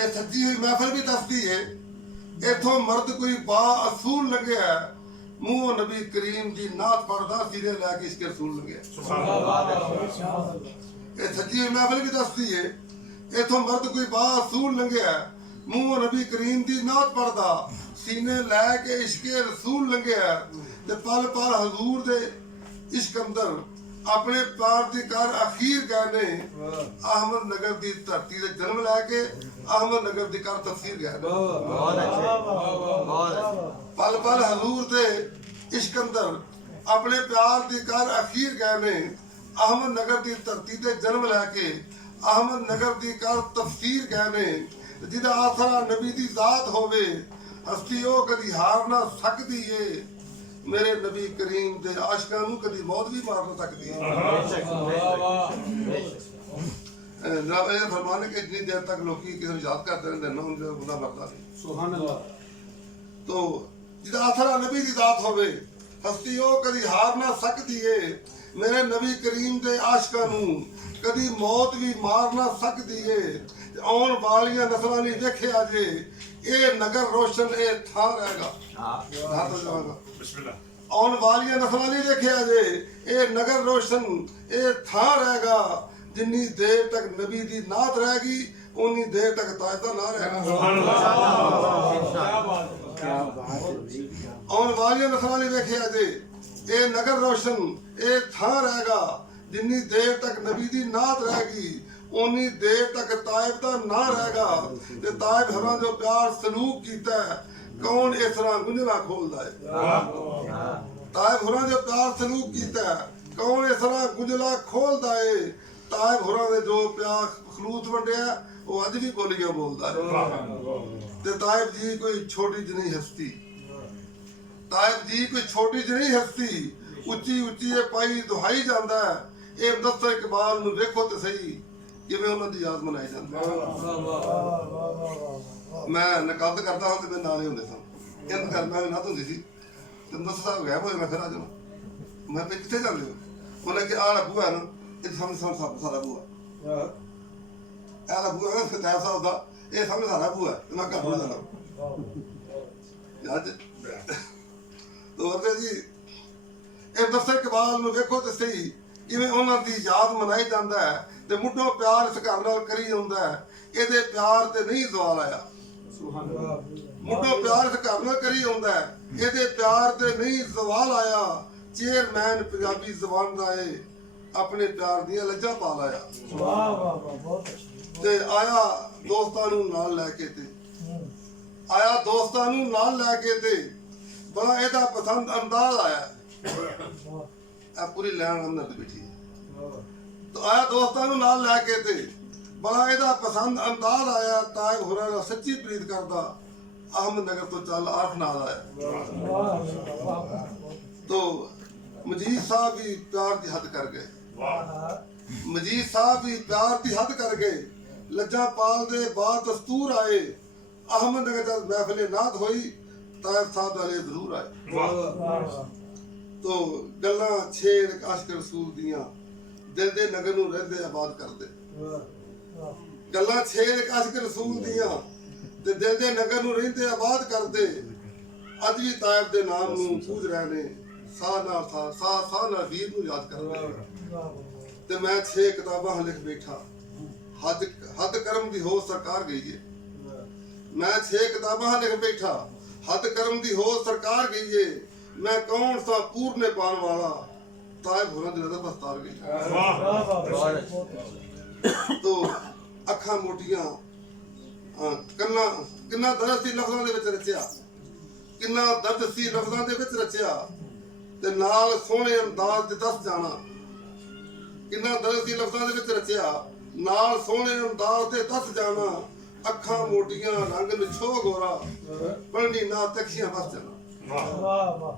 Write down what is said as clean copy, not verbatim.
ਇਹ ਸੱਜੀ ਹੋਈ ਮਹਿਫਲ ਵੀ ਦੱਸਦੀ ਏ ਇਥੋਂ ਮਰਦ ਕੋਈ ਬਾ ਅਸੂਲ ਲੰਘਿਆ ਮੂੰਹੋਂ ਨਬੀ ਕਰੀਮ ਦੀ ਨਾਤ ਪੜਦਾ ਸਿਰੇ ਲੈ ਕੇ ਇਸ਼ਕ ਰਸੂਲ ਲੰਘਿਆ। ਇਹ ਸੱਜੀ ਹੋਈ ਮਹਿਫਲ ਵੀ ਦੱਸਦੀ ਏ ਇਥੋਂ ਮਰਦ ਕੋਈ ਬਾ ਅਸੂਲ ਲੰਘਿਆ ਮੂੰਹੋਂ ਨਬੀ ਕਰੀਮ ਦੀ ਨਾਤ ਪੜਦਾ ਸੀਨੇ ਲੈ ਕੇ ਇਸ਼ਕ ਰਸੂਲ ਲੰਘਿਆ ਤੇ ਪਲ ਪਲ ਹਜ਼ੂਰ ਦੇ ਇਸ਼ਕ ਅੰਦਰ ਆਪਣੇ ਪਿਆਰ ਦੀ ਕਰ ਅਖੀਰ कहने अहमद नगर ਦੀ ਧਰਤੀ ਦੇ ਜਨਮ ਲੈ ਕੇ अहमद नगर ਦੀ ਕਰ ਤਫਸੀਰ ਗਏ ਬਹੁਤ ਅੱਛੇ ਬਹੁਤ ਪਲ ਪਲ ਹਜ਼ੂਰ ਦੇ ਇਸ਼ਕ ਅੰਦਰ ਆਪਣੇ ਪਿਆਰ ਦੀ ਕਰ ਅਖੀਰ कहने अहमद नगर ਦੀ ਧਰਤੀ ਤੇ ਜਨਮ ਲੈ ਕੇ अहमद नगर ਦੀ ਕਰ ਤਫਸੀਰ कहने ਜਿਹਦਾ ਆਸਰਾ ਨਬੀ ਦੀ ਜ਼ਾਤ ਹੋਵੇ ਹਸਤੀ ਉਹ ਕਦੀ ਹਾਰ ਨਾ ਸਕਦੀ ਏ मेरे नबी करीम दे आशिकां नूं कदी मौत भी मार ना सकदी है। जनाब ये फरमाने के इतनी देर तक लोग किसी को याद करते रहते हैं उनका गुनाह मरता नहीं। सुभान अल्लाह। तो जिदा आसरा नबी दी जात होवे हस्ती ओ कदी हार ना सकदी है मेरे नबी करीम दे आशिकां नूं कदी मौत भी मार ना सकदी है आउण वालियां नस्लां नहीं वेखिया जे ਇਹ ਨਗਰ ਰੋਸ਼ਨ ਇਹ ਥਾਂ ਰਹੇਗਾ ਆਉਣ ਵਾਲੀਆਂ ਨਸਲਾਂ ਨਹੀਂ ਵੇਖਿਆ ਜੇ ਇਹ ਨਗਰ ਰੋਸ਼ਨ ਇਹ ਥਾਂ ਰਹੇਗਾ ਜਿੰਨੀ ਦੇਰ ਤੱਕ ਨਬੀ ਦੀ ਨਾਤ ਰਹੇਗੀ ਉਨੀ ਦੇਰ ਤੱਕ ਤਾਜ ਦਾ ਨਾਂ ਰਹੇਗਾ ਆਉਣ ਵਾਲੀਆਂ ਨਸਲਾਂ ਨਹੀਂ ਵੇਖਿਆ ਜੇ ਇਹ ਨਗਰ ਰੋਸ਼ਨ ਇਹ ਥਾਂ ਰਹੇਗਾ ਜਿੰਨੀ ਦੇਰ ਤੱਕ ਨਬੀ ਦੀ ਨਾਤ ਰਹੇਗੀ उन्नी देर तक ताइब का ना रहेगा ते ताइब हमारा जो प्यार सलूक कीता है कौन इस तरह गुंजला खोलता है ताइब हमारा जो प्यार सलूक कीता है कौन इस तरह गुंजला खोलता है ताइब हमारा ने जो प्यार खलूस वंडिया वो अज भी बोलियां बोलता है ते ताइब जी कोई छोटी जी नहीं हस्ती ताइब जी कोई छोटी जी नहीं हस्ती उच्ची उच्ची पाई दुहाई जाता है ये मुदस्सर इकबाल नूं देखो ते सही किवें उन्हां दी याद मनाई जांदी मैं नकाद करदा हां ते मेरे नाल ही हुंदे सन इंद कर मैं ना हुंदी सी ते दस साहब गए होए मैं फिर आ जाना मैं कित्थे जांदे हो उन्हें कि आला बूआ ना ये सामने सारा बूआ आला बूआ ना सताब साहब दा ये सामने सारा बूआ मैं घर बड़ा जाना याद तो वर्दे जी ਇਹ ਦਫਤਰ ਇਕਬਾਲ ਨੂੰ ਵੇਖੋ ਤੇ ਸਹੀ ਕਿਵੇਂ ਉਹਨਾਂ ਦੀ ਯਾਦ ਮਨਾਈ ਜਾਂਦਾ ਹੈ ਤੇ ਮੁੱਢੋਂ ਪਿਆਰ ਇਸ ਘਰ ਨਾਲ ਕਰੀ ਹੁੰਦਾ ਹੈ ਇਹਦੇ ਪਿਆਰ ਤੇ ਨਹੀਂ ਜ਼ਵਾਲ ਆਇਆ ਸੁਭਾਨ ਅੱਲਾਹ ਮੁੱਢੋਂ ਪਿਆਰ ਇਸ ਘਰ ਨਾਲ ਕਰੀ ਹੁੰਦਾ ਹੈ ਇਹਦੇ ਪਿਆਰ ਤੇ ਨਹੀਂ ਜ਼ਵਾਲ ਆਇਆ ਚੇਅਰਮੈਨ ਪੰਜਾਬੀ ਜ਼ਬਾਨ ਦਾ ਏ ਆਪਣੇ ਪਿਆਰ ਦੀਆਂ ਲੱਜਾਂ ਪਾ ਲਾਇਆ ਵਾਹ ਵਾਹ ਵਾਹ ਬਹੁਤ ਅੱਛਾ ਤੇ ਆਇਆ ਦੋਸਤਾਂ ਨੂੰ ਨਾਲ ਲੈ ਕੇ ਤੇ ਆਇਆ ਦੋਸਤਾਂ ਨੂੰ ਨਾਲ ਲੈ ਕੇ ਤੇ ਬੜਾ ਇਹਦਾ ਪਸੰਦ ਅੰਦਾਜ਼ ਆਇਆ पूरी लैन अंदर बैठी तो आया दोस्तों नाल लैके ते बड़ा ਇਹਦਾ पसंद अंदाज आया ताइब होरां दा सच्ची प्रीत करदा अहमद नगर तो चल आरफ नाल आया तो मजीद साहब भी प्यार की हद कर गए मजीद साहब भी प्यार की हद कर गए लज्जा पाल दे बाद दस्तूर आए अहमद नगर जब महफिल नात हुई ताइब साहब वाले जरूर आए तो गल्ला छेड़ आशिक रसूल दियां दिल दे नगर नूं रहंदे आबाद करदे गल्ला छेड़ आशिक रसूल दियां ते दिल दे नगर नूं रहंदे आबाद करदे अज भी ताइब दे नाम नूं पूज रहे ने साह नाल वीर नूं याद करदे ते मैं 6 किताबां लिख बैठा हद करम दी हो सरकार गई है मैं 6 किताबां लिख बैठा हद करम दी हो सरकार गई है मैं कौन सा पूरने पान वाला ताइब होना दिल दा दस्तार गई तो अखां मोटियां कन्ना किन्ना दर्द सी लफ्ज़ां दे विच रचिया किन्ना दर्द सी लफ्ज़ां दे विच रचिया ते नाल सोहणे अंदाज ते दस जाना किन्ना दर्द सी लफ्ज़ां दे विच रचिया नाल सोहणे अंदाज ते दस जाना अखां मोटियां रंग निछो गोरा पढ़नी ना तखियां बस जाना वाह वाह